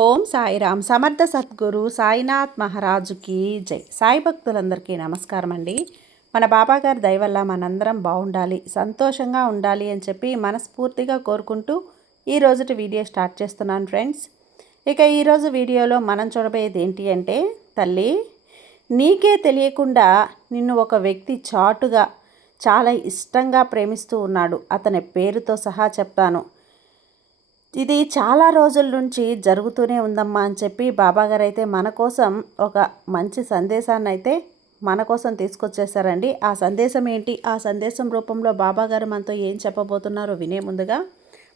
ఓం సాయిరామ్. సమర్థ సద్గురు సాయినాథ్ మహారాజుకి జై. సాయి భక్తులందరికీ నమస్కారం అండి మన బాబాగారి దయవల్ల మనందరం బాగుండాలి సంతోషంగా ఉండాలి అని చెప్పి మనస్ఫూర్తిగా కోరుకుంటూ ఈ రోజుటి వీడియో స్టార్ట్ చేస్తున్నాను ఫ్రెండ్స్. ఇక ఈరోజు వీడియోలో మనం చూడబోయేది ఏంటి అంటే తల్లి నీకే తెలియకుండా నిన్ను ఒక వ్యక్తి చాటుగా చాలా ఇష్టంగా ప్రేమిస్తూ ఉన్నాడు. అతని పేరుతో సహా చెప్తాను. ఇది చాలా రోజుల నుంచి జరుగుతూనే ఉందమ్మా అని చెప్పి బాబాగారు అయితే మన కోసం ఒక మంచి సందేశాన్ని అయితే మన కోసం తీసుకొచ్చేసారండి ఆ సందేశం ఏంటి? ఆ సందేశం రూపంలో బాబాగారు మనతో ఏం చెప్పబోతున్నారో వినే ముందుగా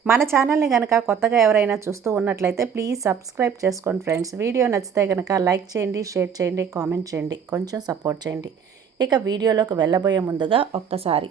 మన ఛానల్ని కనుక కొత్తగా ఎవరైనా చూస్తూ ఉన్నట్లయితే ప్లీజ్ సబ్స్క్రైబ్ చేసుకోండి ఫ్రెండ్స్. వీడియో నచ్చితే కనుక లైక్ చేయండి షేర్ చేయండి కామెంట్ చేయండి కొంచెం సపోర్ట్ చేయండి. ఇక వీడియోలోకి వెళ్ళబోయే ముందుగా ఒక్కసారి.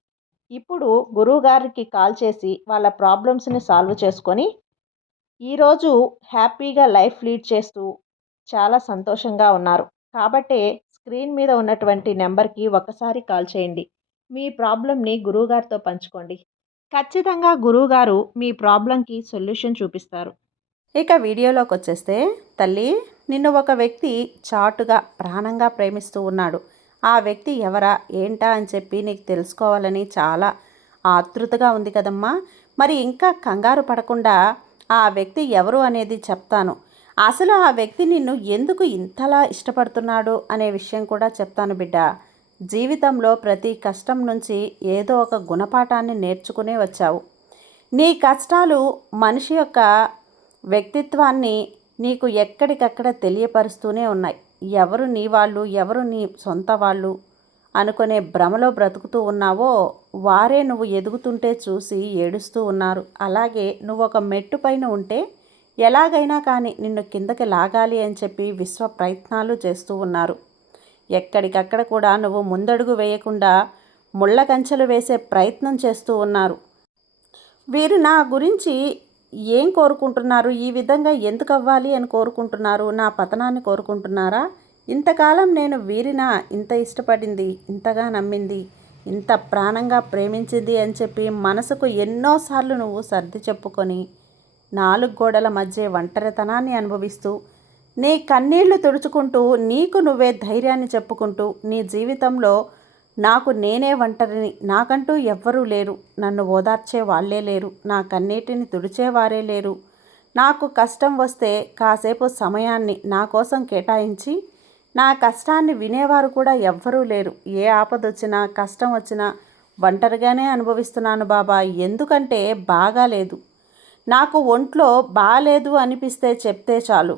ఇప్పుడు గురువుగారికి కాల్ చేసి వాళ్ళ ప్రాబ్లమ్స్ని సాల్వ్ చేసుకొని ఈరోజు హ్యాపీగా లైఫ్ లీడ్ చేస్తూ చాలా సంతోషంగా ఉన్నారు. కాబట్టే స్క్రీన్ మీద ఉన్నటువంటి నెంబర్కి ఒకసారి కాల్ చేయండి. మీ ప్రాబ్లమ్ని గురువుగారితో పంచుకోండి. ఖచ్చితంగా గురువుగారు మీ ప్రాబ్లంకి సొల్యూషన్ చూపిస్తారు. ఇక వీడియోలోకి వచ్చేస్తే తల్లి నిన్ను ఒక వ్యక్తి చాటుగా ప్రాణంగా ప్రేమిస్తూ ఉన్నాడు. ఆ వ్యక్తి ఎవరా? ఏంటా అని చెప్పి నీకు తెలుసుకోవాలని చాలా ఆతృతగా ఉంది కదమ్మా. మరి ఇంకా కంగారు పడకుండా ఆ వ్యక్తి ఎవరు అనేది చెప్తాను. అసలు ఆ వ్యక్తి నిన్ను ఎందుకు ఇంతలా ఇష్టపడుతున్నాడు అనే విషయం కూడా చెప్తాను బిడ్డ. జీవితంలో ప్రతి కష్టం నుంచి ఏదో ఒక గుణపాఠాన్ని నేర్చుకునే వచ్చావు. నీ కష్టాలు మనిషి యొక్క వ్యక్తిత్వాన్ని నీకు ఎక్కడికక్కడ తెలియపరుస్తూనే ఉన్నాయి. ఎవరు నీ వాళ్ళు ఎవరు నీ సొంత వాళ్ళు అనుకునే భ్రమలో బ్రతుకుతూ ఉన్నావో వారే నువ్వు ఎదుగుతుంటే చూసి ఏడుస్తూ ఉన్నారు. అలాగే నువ్వు ఒక మెట్టు పైన ఉంటే ఎలాగైనా కానీ నిన్ను కిందకి లాగాలి అని చెప్పి విశ్వ ప్రయత్నాలు చేస్తూ ఉన్నారు. ఎక్కడికక్కడ కూడా నువ్వు ముందడుగు వేయకుండా ముళ్ళ కంచెలు వేసే ప్రయత్నం చేస్తూ ఉన్నారు. వీరు నా గురించి ఏం కోరుకుంటున్నారు? ఈ విధంగా ఎందుకు అవ్వాలి అని కోరుకుంటున్నారు? నా పతనాన్ని కోరుకుంటున్నారా? ఇంతకాలం నేను వీరిన ఇంత ఇష్టపడింది ఇంతగా నమ్మింది ఇంత ప్రాణంగా ప్రేమించింది అని చెప్పి మనసుకు ఎన్నోసార్లు నువ్వు సర్ది చెప్పుకొని నాలుగు గోడల మధ్య ఒంటరితనాన్ని అనుభవిస్తూ నీ కన్నీళ్ళు తుడుచుకుంటూ నీకు నువ్వే ధైర్యాన్ని చెప్పుకుంటూ నీ జీవితంలో నాకు నేనే ఒంటరిని. నాకంటూ ఎవ్వరూ లేరు. నన్ను ఓదార్చే వాళ్ళే లేరు. నా కన్నీటిని తుడిచేవారే లేరు. నాకు కష్టం వస్తే కాసేపు సమయాన్ని నా కోసం కేటాయించి నా కష్టాన్ని వినేవారు కూడా ఎవ్వరూ లేరు. ఏ ఆపద వచ్చినా కష్టం వచ్చినా ఒంటరిగానే అనుభవిస్తున్నాను బాబా. ఎందుకంటే బాగాలేదు నాకు ఒంట్లో బాగాలేదు అనిపిస్తే చెప్తే చాలు.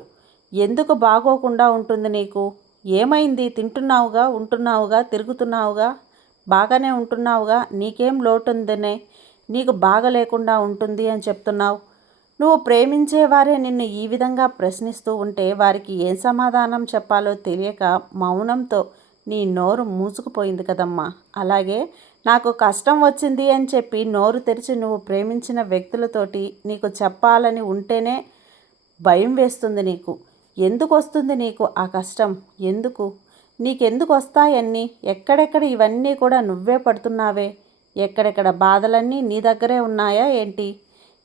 ఎందుకు బాగోకుండా ఉంటుంది నీకు? ఏమైంది? తింటున్నావుగా? ఉంటున్నావుగా? తిరుగుతున్నావుగా? బాగానే ఉంటున్నావుగా? నీకేం లోటుందనే? నీకు బాగా లేకుండా ఉంటుంది అని చెప్తున్నావు. నువ్వు ప్రేమించేవారే నిన్ను ఈ విధంగా ప్రశ్నిస్తూ ఉంటే వారికి ఏం సమాధానం చెప్పాలో తెలియక మౌనంతో నీ నోరు మూసుకుపోయింది కదమ్మా. అలాగే నాకు కష్టం వచ్చింది అని చెప్పి నోరు తెరిచి నువ్వు ప్రేమించిన వ్యక్తులతోటి నీకు చెప్పాలని ఉంటేనే భయం వేస్తుంది నీకు. ఎందుకు వస్తుంది నీకు ఆ కష్టం? ఎందుకు? నీకెందుకు వస్తాయన్నీ ఎక్కడెక్కడ ఇవన్నీ కూడా నువ్వే పడుతున్నావే? ఎక్కడెక్కడ బాధలన్నీ నీ దగ్గరే ఉన్నాయా ఏంటి?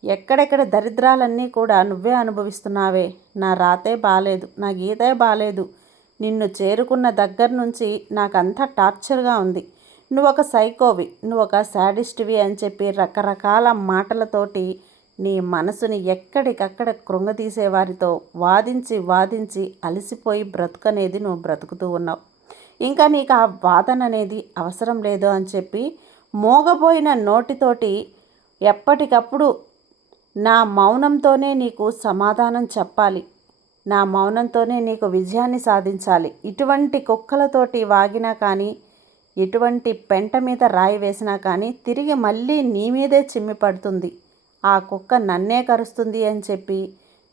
ఎక్కడెక్కడ దరిద్రాలన్నీ కూడా నువ్వే అనుభవిస్తున్నావే? నా రాతే బాలేదు నా గీతే బాలేదు. నిన్ను చేరుకున్న దగ్గర నుంచి నాకంతా టార్చర్గా ఉంది. నువ్వు ఒక సైకోవి నువ్వు ఒక శాడిస్ట్వి అని చెప్పి రకరకాల మాటలతోటి నీ మనసుని ఎక్కడికక్కడ కృంగతీసేవారితో వాదించి వాదించి అలసిపోయి బ్రతుకనేది నువ్వు బ్రతుకుతూ ఉన్నావు. ఇంకా నీకు ఆ వాదన అనేది అవసరం లేదు అని చెప్పి మోగబోయిన నోటితోటి ఎప్పటికప్పుడు నా మౌనంతోనే నీకు సమాధానం చెప్పాలి. నా మౌనంతోనే నీకు విజయాన్ని సాధించాలి. ఇటువంటి కుక్కలతోటి వాగినా కానీ ఎటువంటి పెంట మీద రాయి వేసినా కానీ తిరిగి మళ్ళీ నీ మీదే చిమ్మి పడుతుంది. ఆ కుక్క నన్నే కరుస్తుంది అని చెప్పి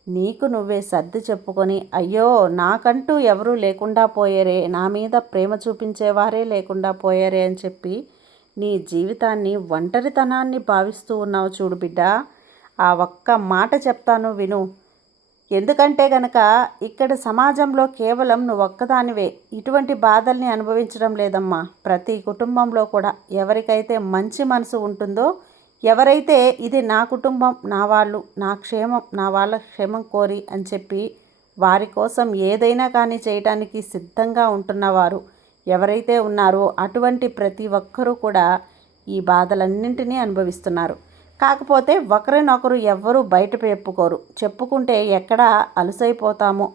నీకు నువ్వే సర్ది చెప్పుకొని అయ్యో నాకంటూ ఎవరూ లేకుండా పోయారే నా మీద ప్రేమ చూపించేవారే లేకుండా పోయారే అని చెప్పి నీ జీవితాన్ని ఒంటరితనాన్ని భావిస్తూ ఉన్నావు చూడు బిడ్డ. ఆ ఒక్క మాట చెప్తాను విను. ఎందుకంటే గనక ఇక్కడ సమాజంలో కేవలం నువ్వు ఒక్కదానివే. ఇటువంటి బాధల్ని అనుభవించడం లేదమ్మా. ప్రతి కుటుంబంలో కూడా ఎవరికైతే మంచి మనసు ఉంటుందో ఎవరైతే ఇది నా కుటుంబం నా వాళ్ళు నా క్షేమం నా వాళ్ళ క్షేమం కోరి అని చెప్పి వారి కోసం ఏదైనా కానీ చేయడానికి సిద్ధంగా ఉంటున్నవారు ఎవరైతే ఉన్నారో అటువంటి ప్రతి ఒక్కరూ కూడా ఈ బాధలన్నింటినీ అనుభవిస్తున్నారు. కాకపోతే ఒకరినొకరు ఎవ్వరూ బయట చెప్పుకోరు. చెప్పుకుంటే ఎక్కడ అలసైపోతామో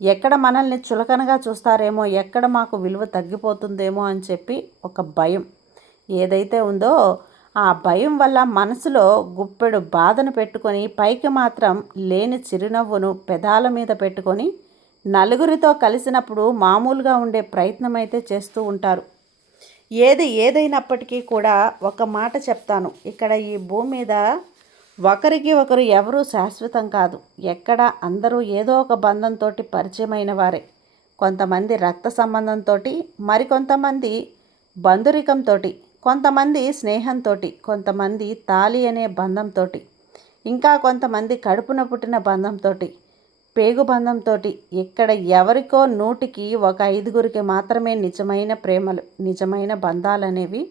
ఎక్కడ మనల్ని చులకనగా చూస్తారేమో ఎక్కడ మాకు విలువ తగ్గిపోతుందేమో అని చెప్పి ఒక భయం ఏదైతే ఉందో ఆ భయం వల్ల మనసులో గుప్పెడు బాధను పెట్టుకొని పైకి మాత్రం లేని చిరునవ్వును పెదాల మీద పెట్టుకొని నలుగురితో కలిసినప్పుడు మామూలుగా ఉండే ప్రయత్నం అయితే చేస్తూ ఉంటారు. ఏది ఏదైనప్పటికీ కూడా ఒక మాట చెప్తాను. ఇక్కడ ఈ భూమి మీద ఒకరికి ఒకరు ఎవరూ శాశ్వతం కాదు. ఎక్కడ అందరూ ఏదో ఒక బంధంతో పరిచయమైన వారే. కొంతమంది రక్త సంబంధంతో మరికొంతమంది బంధురికంతో కొంతమంది స్నేహంతో కొంతమంది తాలి అనే బంధంతో ఇంకా కొంతమంది కడుపున పుట్టిన బంధంతో పేగు బంధంతో ఇక్కడ ఎవరికో నూటికి ఒక ఐదుగురికి మాత్రమే నిజమైన ప్రేమలు నిజమైన బంధాలు అనేవి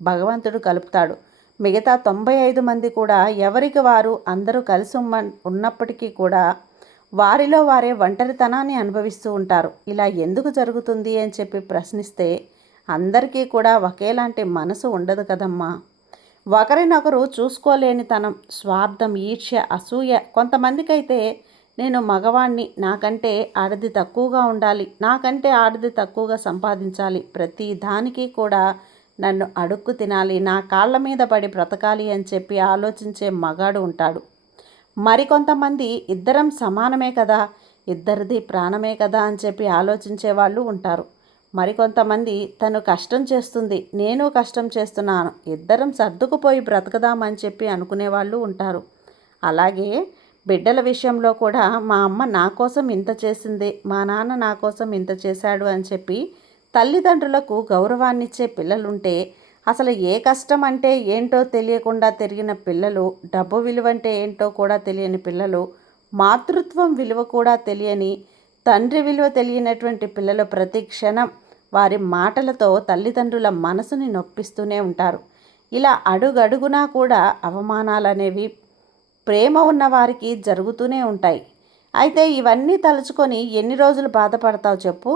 భగవంతుడు కలుపుతాడు. మిగతా తొంభై ఐదు మంది కూడా ఎవరికి వారు అందరూ కలిసి ఉన్నప్పటికీ కూడా వారిలో వారే ఒంటరితనాన్ని అనుభవిస్తూ ఉంటారు. ఇలా ఎందుకు జరుగుతుంది అని చెప్పి ప్రశ్నిస్తే అందరికీ కూడా ఒకేలాంటి మనసు ఉండదు కదమ్మా. ఒకరినొకరు చూసుకోలేనితనం స్వార్థం ఈర్ష్య అసూయ కొంతమందికైతే నేను మగవాణ్ణి నాకంటే ఆడది తక్కువగా ఉండాలి నాకంటే ఆడది తక్కువగా సంపాదించాలి ప్రతి దానికి కూడా నన్ను అడుక్కు తినాలి నా కాళ్ళ మీద పడి బ్రతకాలి అని చెప్పి ఆలోచించే మగాడు ఉంటాడు. మరికొంతమంది ఇద్దరం సమానమే కదా ఇద్దరిది ప్రాణమే కదా అని చెప్పి ఆలోచించే వాళ్ళు ఉంటారు. మరికొంతమంది తను కష్టం చేస్తుంది నేను కష్టం చేస్తున్నాను ఇద్దరం సర్దుకుపోయి బ్రతకదామని చెప్పి అనుకునే వాళ్ళు ఉంటారు. అలాగే బిడ్డల విషయంలో కూడా మా అమ్మ నా కోసం ఇంత చేసింది మా నాన్న నా కోసం ఇంత చేశాడు అని చెప్పి తల్లిదండ్రులకు గౌరవాన్నిచ్చే పిల్లలుంటే అసలు ఏ కష్టం అంటే ఏంటో తెలియకుండా తిరిగిన పిల్లలు డబ్బు విలువ అంటే ఏంటో కూడా తెలియని పిల్లలు మాతృత్వం విలువ కూడా తెలియని తండ్రి విలువ తెలియనటువంటి పిల్లలు ప్రతి క్షణం వారి మాటలతో తల్లిదండ్రుల మనసుని నొప్పిస్తూనే ఉంటారు. ఇలా అడుగడుగునా కూడా అవమానాలు అనేవి ప్రేమ ఉన్న వారికి జరుగుతూనే ఉంటాయి. అయితే ఇవన్నీ తలుచుకొని ఎన్ని రోజులు బాధపడతావు చెప్పు?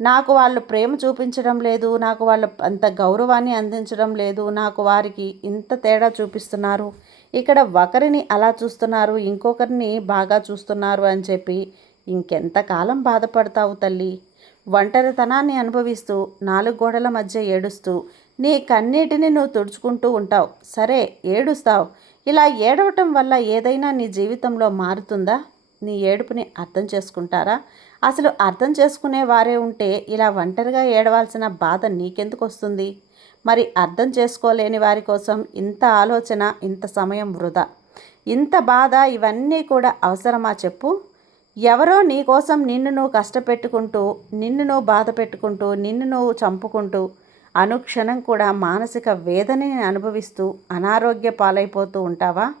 నాకు వాళ్ళు ప్రేమ చూపించడం లేదు నాకు వాళ్ళు అంత గౌరవాన్ని అందించడం లేదు నాకు వారికి ఇంత తేడా చూపిస్తున్నారు. ఇక్కడ ఒకరిని అలా చూస్తున్నారు ఇంకొకరిని బాగా చూస్తున్నారు అని చెప్పి ఇంకెంతకాలం బాధపడతావు తల్లి? ఒంటరితనాన్ని అనుభవిస్తూ నాలుగు గోడల మధ్య ఏడుస్తూ నీ కన్నీటిని నువ్వు తుడుచుకుంటూ ఉంటావు. సరే ఏడుస్తావు. ఇలా ఏడవటం వల్ల ఏదైనా నీ జీవితంలో మారుతుందా? నీ ఏడుపుని అర్థం చేసుకుంటారా? అసలు అర్థం చేసుకునే వారే ఉంటే ఇలా ఒంటరిగా ఏడవాల్సిన బాధ నీకెందుకు వస్తుంది? మరి అర్థం చేసుకోలేని వారి కోసం ఇంత ఆలోచన ఇంత సమయం వృధా. ఇంత బాధ ఇవన్నీ కూడా అవసరమా చెప్పు? ఎవరో నీ కోసం నిన్ను నువ్వు కష్టపెట్టుకుంటూ నిన్ను నువ్వు బాధ పెట్టుకుంటూ నిన్ను నువ్వు చంపుకుంటూ అనుక్షణం కూడా మానసిక వేదనని అనుభవిస్తూ అనారోగ్య పాలైపోతూ ఉంటావా?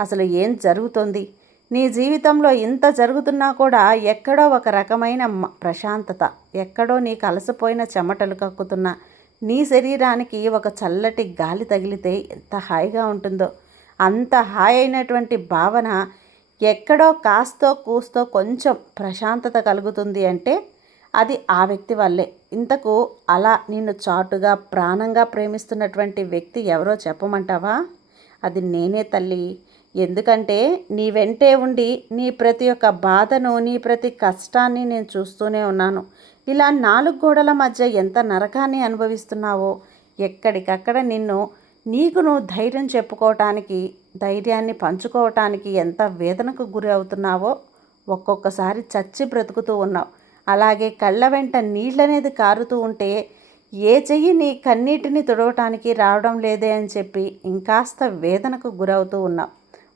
అసలు ఏం జరుగుతుంది? నీ జీవితంలో ఇంత జరుగుతున్నా కూడా ఎక్కడో ఒక రకమైన ప్రశాంతత ఎక్కడో నీకు అలసిపోయిన చెమటలు కక్కుతున్న నీ శరీరానికి ఒక చల్లటి గాలి తగిలితే ఎంత హాయిగా ఉంటుందో. అంత హాయి అయినటువంటి భావన ఎక్కడో కాస్తో కూస్తో కొంచెం ప్రశాంతత కలుగుతుంది అంటే అది ఆ వ్యక్తి వల్లే. ఇంతకు అలా నిన్ను చాటుగా ప్రాణంగా ప్రేమిస్తున్నటువంటి వ్యక్తి ఎవరో చెప్పమంటావా? అది నేనే తల్లి. ఎందుకంటే నీ వెంటే ఉండి నీ ప్రతి ఒక్క బాధను నీ ప్రతి కష్టాన్ని నేను చూస్తూనే ఉన్నాను. ఇలా నాలుగు గోడల మధ్య ఎంత నరకాన్ని అనుభవిస్తున్నావో ఎక్కడికక్కడ నిన్ను నీకు నువ్వు ధైర్యం చెప్పుకోవటానికి ధైర్యాన్ని పంచుకోవటానికి ఎంత వేదనకు గురి అవుతున్నావో ఒక్కొక్కసారి చచ్చి బ్రతుకుతూ ఉన్నావు. అలాగే కళ్ళ వెంట నీళ్ళనేది కారుతూ ఉంటే ఏ చెయ్యి నీ కన్నీటిని తుడవటానికి రావడం లేదే అని చెప్పి ఇంకాస్త వేదనకు గురవుతూ ఉన్నావు.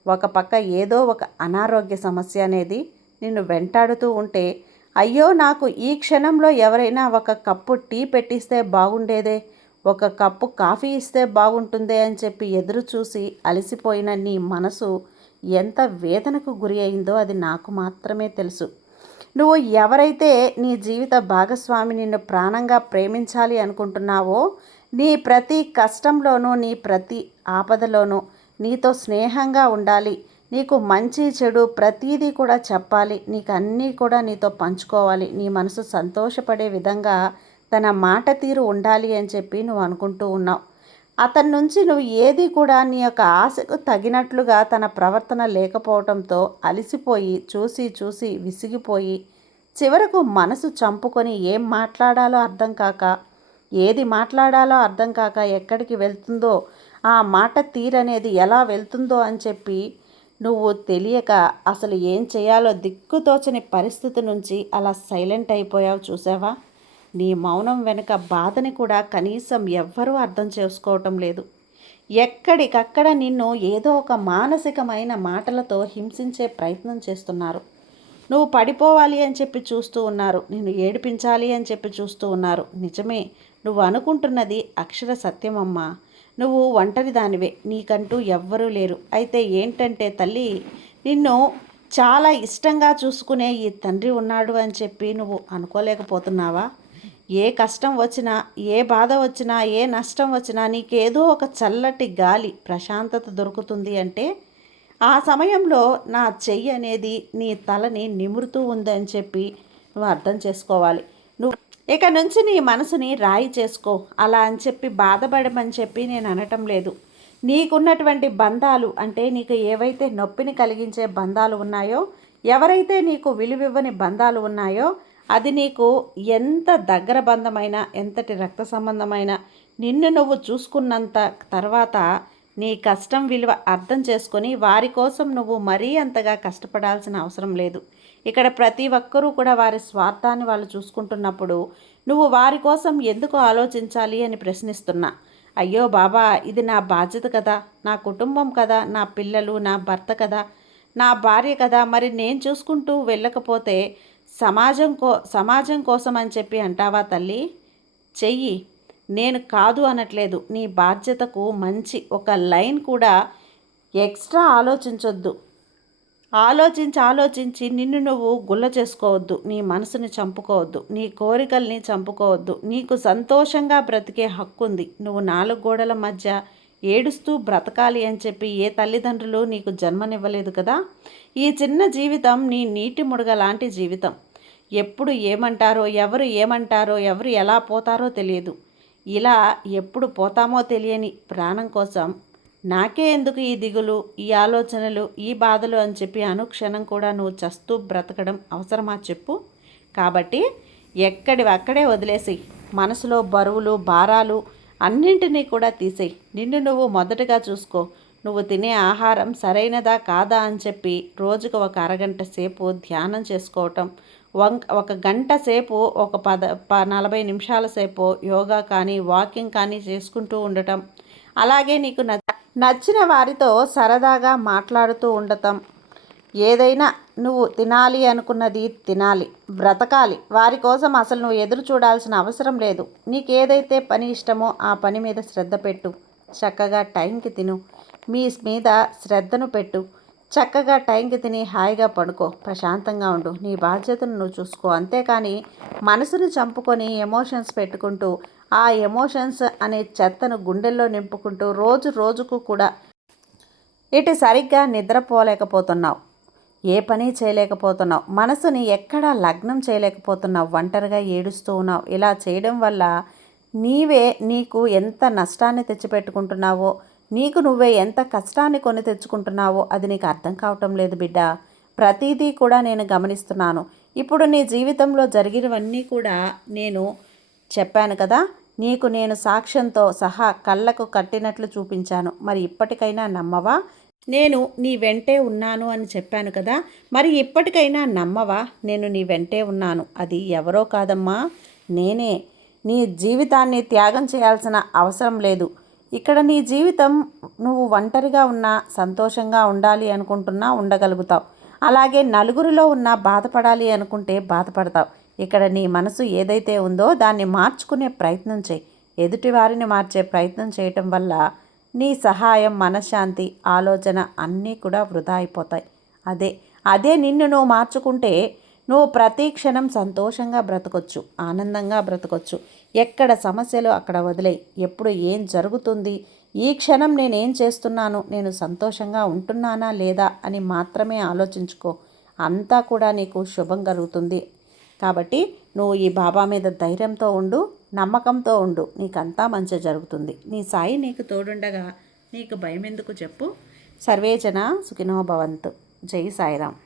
ఒక పక్క ఏదో ఒక అనారోగ్య సమస్య అనేది నిన్ను వెంటాడుతూ ఉంటే అయ్యో నాకు ఈ క్షణంలో ఎవరైనా ఒక కప్పు టీ పెట్టిస్తే బాగుండేదే. ఒక కప్పు కాఫీ ఇస్తే బాగుంటుందే అని చెప్పి ఎదురు చూసి అలసిపోయిన నీ మనసు ఎంత వేదనకు గురి అయిందో అది నాకు మాత్రమే తెలుసు. నువ్వు ఎవరైతే నీ జీవిత భాగస్వామి నిన్ను ప్రాణంగా ప్రేమించాలి అనుకుంటున్నావో నీ ప్రతి కష్టంలోనూ నీ ప్రతి ఆపదలోనూ నీతో స్నేహంగా ఉండాలి. నీకు మంచి చెడు ప్రతీదీ కూడా చెప్పాలి. నీకు అన్నీ కూడా నీతో పంచుకోవాలి. నీ మనసు సంతోషపడే విధంగా తన మాట తీరు ఉండాలి అని చెప్పి నువ్వు అనుకుంటూ ఉన్నావు. అతని నుంచి నువ్వు ఏది కూడా నీ యొక్క ఆశకు తగినట్లుగా తన ప్రవర్తన లేకపోవడంతో అలసిపోయి చూసి చూసి విసిగిపోయి చివరకు మనసు చంపుకొని ఏం మాట్లాడాలో అర్థం కాక ఏది మాట్లాడాలో అర్థం కాక ఎక్కడికి వెళ్తుందో ఆ మాట తీరనేది ఎలా వెళ్తుందో అని చెప్పి నువ్వు తెలియక అసలు ఏం చేయాలో దిక్కుతోచని పరిస్థితి నుంచి అలా సైలెంట్ అయిపోయావు చూసావా? నీ మౌనం వెనుక బాధని కూడా కనీసం ఎవ్వరూ అర్థం చేసుకోవటం లేదు. ఎక్కడికక్కడ నిన్ను ఏదో ఒక మానసికమైన మాటలతో హింసించే ప్రయత్నం చేస్తున్నారు. నువ్వు పడిపోవాలి అని చెప్పి చూస్తూ ఉన్నారు. నిన్ను ఏడిపించాలి అని చెప్పి చూస్తూ ఉన్నారు. నిజమే నువ్వు అనుకుంటున్నది అక్షర సత్యమమ్మా. నువ్వు ఒంటరి దానివే నీకంటూ ఎవ్వరూ లేరు. అయితే ఏంటంటే తల్లి నిన్ను చాలా ఇష్టంగా చూసుకునే ఈ తండ్రి ఉన్నాడు అని చెప్పి నువ్వు అనుకోలేకపోతున్నావా? ఏ కష్టం వచ్చినా ఏ బాధ వచ్చినా ఏ నష్టం వచ్చినా నీకేదో ఒక చల్లటి గాలి ప్రశాంతత దొరుకుతుంది అంటే ఆ సమయంలో నా చెయ్యి అనేది నీ తలని నిమురుతూ ఉందని చెప్పి నువ్వు అర్థం చేసుకోవాలి. నువ్వు ఇక నుంచి నీ మనసుని రాయి చేసుకో. అలా అని చెప్పి బాధపడమని చెప్పి నేను అనటం లేదు. నీకున్నటువంటి బంధాలు అంటే నీకు ఏవైతే నొప్పిని కలిగించే బంధాలు ఉన్నాయో ఎవరైతే నీకు విలువివ్వని బంధాలు ఉన్నాయో అది నీకు ఎంత దగ్గర బంధమైన ఎంతటి రక్త సంబంధమైన నిన్ను నువ్వు చూసుకున్నంత తర్వాత నీ కష్టం విలువ అర్థం చేసుకొని వారి కోసం నువ్వు మరీ అంతగా కష్టపడాల్సిన అవసరం లేదు. ఇక్కడ ప్రతి ఒక్కరూ కూడా వారి స్వార్థాన్ని వాళ్ళు చూసుకుంటున్నప్పుడు నువ్వు వారి కోసం ఎందుకు ఆలోచించాలి అని ప్రశ్నిస్తున్నా. అయ్యో బాబా ఇది నా బాధ్యత కదా నా కుటుంబం కదా నా పిల్లలు నా భర్త కదా నా భార్య కదా మరి నేను చూసుకుంటూ వెళ్ళకపోతే సమాజం కో సమాజం కోసం అని చెప్పి అంటావా తల్లి? చెయ్యి. నేను కాదు అనట్లేదు. నీ బాధ్యతకు మంచి ఒక లైన్ కూడా ఎక్స్ట్రా ఆలోచించొద్దు. ఆలోచించి ఆలోచించి నిన్ను నువ్వు గుల్ల చేసుకోవద్దు. నీ మనసుని చంపుకోవద్దు. నీ కోరికల్ని చంపుకోవద్దు. నీకు సంతోషంగా బ్రతికే హక్కు ఉంది. నువ్వు నాలుగు గోడల మధ్య ఏడుస్తూ బ్రతకాలి అని చెప్పి ఏ తల్లిదండ్రులు నీకు జన్మనివ్వలేదు కదా? ఈ చిన్న జీవితం నీ నీటి ముడగ లాంటి జీవితం. ఎప్పుడు ఏమంటారో ఎవరు ఏమంటారో ఎవరు ఎలా పోతారో తెలియదు. ఇలా ఎప్పుడు పోతామో తెలియని ప్రాణం కోసం నాకే ఎందుకు ఈ దిగులు ఈ ఆలోచనలు ఈ బాధలు అని చెప్పి అనుక్షణం కూడా నువ్వు చస్తూ బ్రతకడం అవసరమా చెప్పు. కాబట్టి ఎక్కడి అక్కడే వదిలేసి మనసులో బరువులు భారాలు అన్నింటినీ కూడా తీసేయి. నిన్ను నువ్వు మొదటగా చూసుకో. నువ్వు తినే ఆహారం సరైనదా కాదా అని చెప్పి రోజుకు ఒక అరగంట సేపు ధ్యానం చేసుకోవటం ఒక గంట సేపు ఒక పద ప నలభై నిమిషాల సేపు యోగా కానీ వాకింగ్ కానీ చేసుకుంటూ ఉండటం. అలాగే నీకు న నచ్చిన వారితో సరదాగా మాట్లాడుతూ ఉండటం. ఏదైనా నువ్వు తినాలి అనుకున్నది తినాలి బ్రతకాలి. వారి కోసం అసలు నువ్వు ఎదురు చూడాల్సిన అవసరం లేదు. నీకు ఏదైతే పని ఇష్టమో ఆ పని మీద శ్రద్ధ పెట్టు. చక్కగా టైంకి తిను. మీ మీద శ్రద్ధను పెట్టు. చక్కగా టైంకి తిని హాయిగా పడుకో ప్రశాంతంగా ఉండు. నీ బాధ్యతను నువ్వు చూసుకో. అంతేకాని మనసును చంపుకొని ఎమోషన్స్ పెట్టుకుంటూ ఆ ఎమోషన్స్ అనే చెత్తను గుండెల్లో నింపుకుంటూ రోజు రోజుకు కూడా ఇటు సరిగ్గా నిద్రపోలేకపోతున్నావు. ఏ పని చేయలేకపోతున్నావు. మనసుని ఎక్కడా లగ్నం చేయలేకపోతున్నావు. ఒంటరిగా ఏడుస్తూ ఉన్నావు. ఇలా చేయడం వల్ల నీవే నీకు ఎంత నష్టాన్ని తెచ్చిపెట్టుకుంటున్నావో నీకు నువ్వే ఎంత కష్టాన్ని కొని తెచ్చుకుంటున్నావో అది నీకు అర్థం కావటం లేదు బిడ్డ. ప్రతిదీ కూడా నేను గమనిస్తున్నాను. ఇప్పుడు నీ జీవితంలో జరిగినవన్నీ కూడా నేను చెప్పాను కదా నీకు నేను సాక్ష్యంతో సహా కళ్ళకు కట్టినట్లు చూపించాను. మరి ఇప్పటికైనా నమ్మవా? నేను నీ వెంటే ఉన్నాను అని చెప్పాను కదా మరి ఇప్పటికైనా నమ్మవా? నేను నీ వెంటే ఉన్నాను. అది ఎవరో కాదమ్మా నేనే. నీ జీవితాన్ని త్యాగం చేయాల్సిన అవసరం లేదు. ఇక్కడ నీ జీవితం నువ్వు ఒంటరిగా ఉన్నా సంతోషంగా ఉండాలి అనుకుంటున్నా ఉండగలుగుతావు. అలాగే నలుగురిలో ఉన్నా బాధపడాలి అనుకుంటే బాధపడతావు. ఇక్కడ నీ మనసు ఏదైతే ఉందో దాన్ని మార్చుకునే ప్రయత్నం చేయి. ఎదుటి వారిని మార్చే ప్రయత్నం చేయటం వల్ల నీ సహాయం మనశ్శాంతి ఆలోచన అన్నీ కూడా వృధా అయిపోతాయి. అదే అదే నిన్ను నువ్వు మార్చుకుంటే నువ్వు ప్రతి క్షణం సంతోషంగా బ్రతకొచ్చు ఆనందంగా బ్రతకొచ్చు. ఎక్కడ సమస్యలు అక్కడ వదిలే ఎప్పుడు ఏం జరుగుతుంది? ఈ క్షణం నేను ఏం చేస్తున్నాను? నేను సంతోషంగా ఉంటున్నానా లేదా అని మాత్రమే ఆలోచించుకో. అంతా కూడా నీకు శుభం కలుగుతుంది. కాబట్టి నువ్వు ఈ బాబా మీద ధైర్యంతో ఉండు నమ్మకంతో ఉండు. నీకంతా మంచి జరుగుతుంది. నీ సాయి నీకు తోడుండగా నీకు భయం ఎందుకు చెప్పు సర్వేజన సుఖినో భవంతు. జై సాయిరామ్.